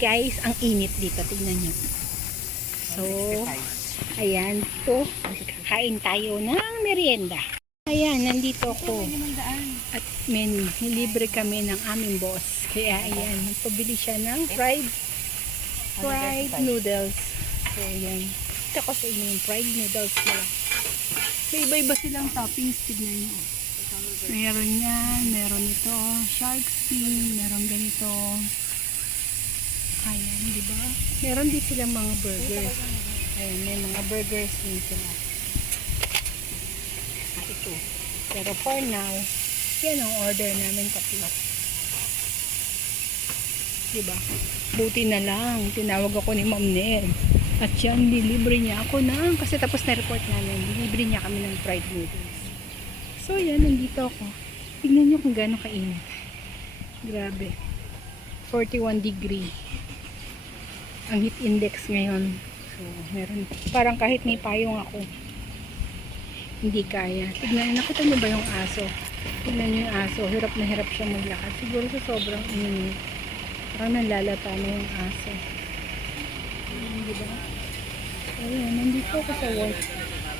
guys, ang init dito. Tingnan nyo. So, ayan po. Kain tayo ng merienda. Ayan, nandito ako. At libre kami ng aming boss. Kaya ayan, pabili siya ng fried noodles. So, ayan. Ito ko sa inyo yung fried noodles nila. May iba-iba silang toppings. Tignan nyo. Meron yan. Meron ito. Shark fin. Meron ganito. Ayan, di ba? Meron din silang mga burgers. Ayan, may mga burgers din sila. Ito. Pero for now, yan ang order namin, tatlo. Diba? Buti na lang, tinawag ako ni Ma'am Ned. At yan, nilibre niya ako na, kasi tapos na report namin, nilibre niya kami ng fried noodles. So yan, nandito ako. Tingnan niyo kung gaano kainit. Grabe. 41 degree. Ang heat index ngayon. So, meron. Parang kahit may payong ako, hindi kaya. Tignan, nakita niyo ba yung aso? Tignan niyo yung aso. Hirap na hirap siya maglakad. Siguro sa sobrang init. Parang nalalata na yung aso. Diba? Ayan, nandito ako sa work.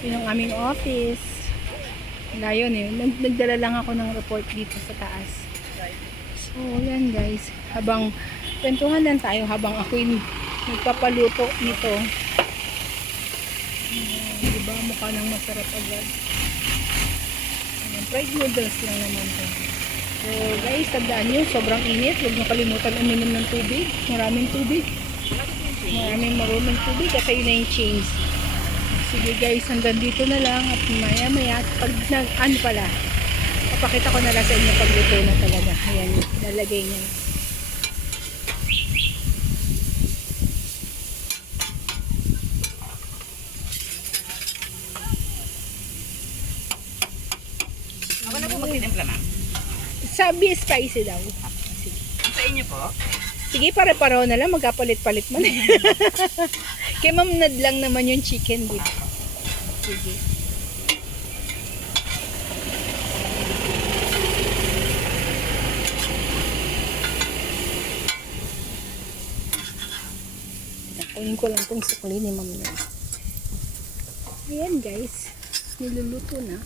Yun ang aming office. Ngayon nagdala lang ako ng report dito sa taas. So, yan guys. Habang kwentuhan lang tayo habang ako'y nagpapaluto nito. Diba? Mukha nang masarap agad. Ayan, fried noodles lang naman to. So guys, tandaan nyo, sobrang init. Huwag na kalimutan uminom ng tubig. Maraming tubig. Maraming tubig. Kasi yun na yung change. Sige guys, hanggang dito na lang. At maya pag ano pala, papakita ko na lang sa inyo pagluto na talaga. Ayan, lalagay niya. Ako na po magtitimpla, ma'am. Sabi spicy daw. Sige. Sa inyo po? Sige, pare-pareho na lang. Magkapalit-palit man. Kay Ma'am Nad lang naman yung chicken dito. Sige. Kunin ko lang itong sukli ni Ma'am Nad. Ayan guys. Niluluto na.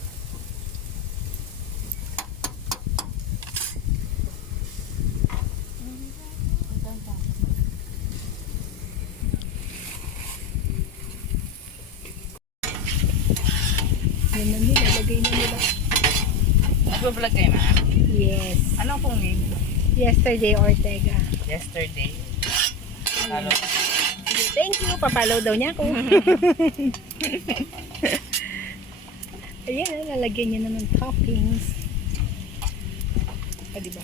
Yan na nila, lagay na nila. Nag-vlog kayo, ma'am? Yes. Anong pong name? Yesterday Ortega. Yesterday. Halo. Thank you. Papalaw daw niya ako. Ayan, lalagyan niya naman toppings. Ah, diba?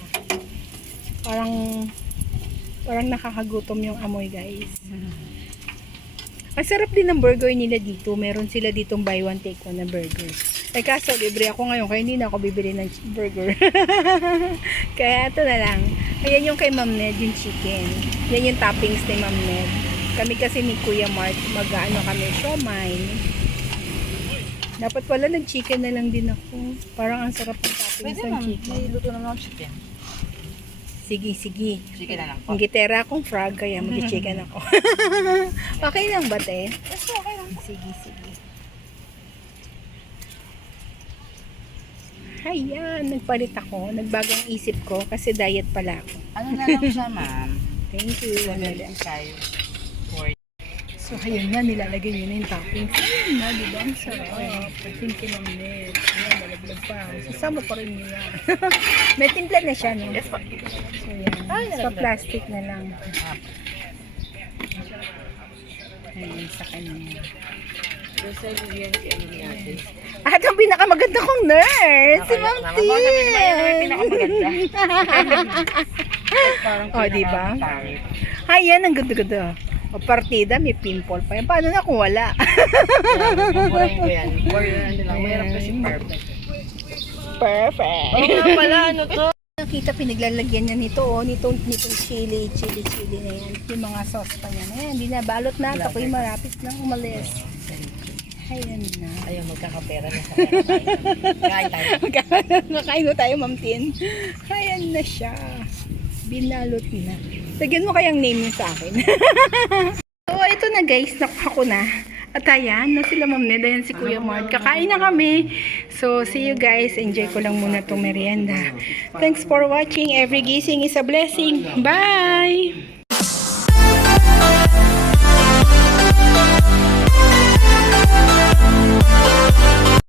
Parang nakakagutom yung amoy, guys. Ang sarap din ng burger nila dito. Meron sila ditong buy one take one na burger. Eh kaso libre ako ngayon kaya hindi na ako bibili ng burger. Kaya ito na lang. Ayan yung kay Ma'am Ned, yung chicken. Yan yung toppings ni Ma'am Ned. Kami kasi ni Kuya Mark mag-ano kami, siomai. Dapat pala nag-chicken na lang din ako. Parang ang sarap ng toppings Pwede, ng ma'am. chicken. May luto naman ako chicken. Sige. Chicken na lang po. Ang gitera akong frog kaya mag-chicken ako. Okay lang ba, te? Yes, okay lang. Sige. Ayan, nagpalit ako. Nagbagong isip ko kasi diet pala ako. Ano na lang siya, ma'am? Thank you. 75. So, ayun na, nilalagay nyo na yung toppings. Ayun na, diba? Ang sarap. Pagting kinamit. Ayan, malaglag pa. Sasama pa rin nyo yan. May timpla na siya, no? Yes, po. So, yan. Sa plastic na lang. Ayun, sa kanya. At ang pinakamaganda kong nurse, si Ma'am T. Oh, diba? Ayan, ang ganda-ganda. O partida, may pimple pa yan. Paano na kung wala? Buburahin ko yan. Mayroon kasi perfect. Perfect. Oo nga pala, ano to? Nakita pinaglalagyan niya nito, oh, nitong chili na yan. Yung mga sauce pa niya. Ayan, hindi na, balot na. Ako'y marapit nang umalis. Ayan na. Ayun, magkakapera na sa kain tayo. Makain na tayo, Ma'am Tin. Ayan na siya. Binalot na. Lagyan mo kayang name yun sa akin. So, ito na guys, nakuha ko na. At ayan, no, sila Ma'am Ned, ayan si Kuya Mart. Kakain na kami. So, see you guys. Enjoy ko lang muna itong merienda. Thanks for watching. Every gising is a blessing. Bye!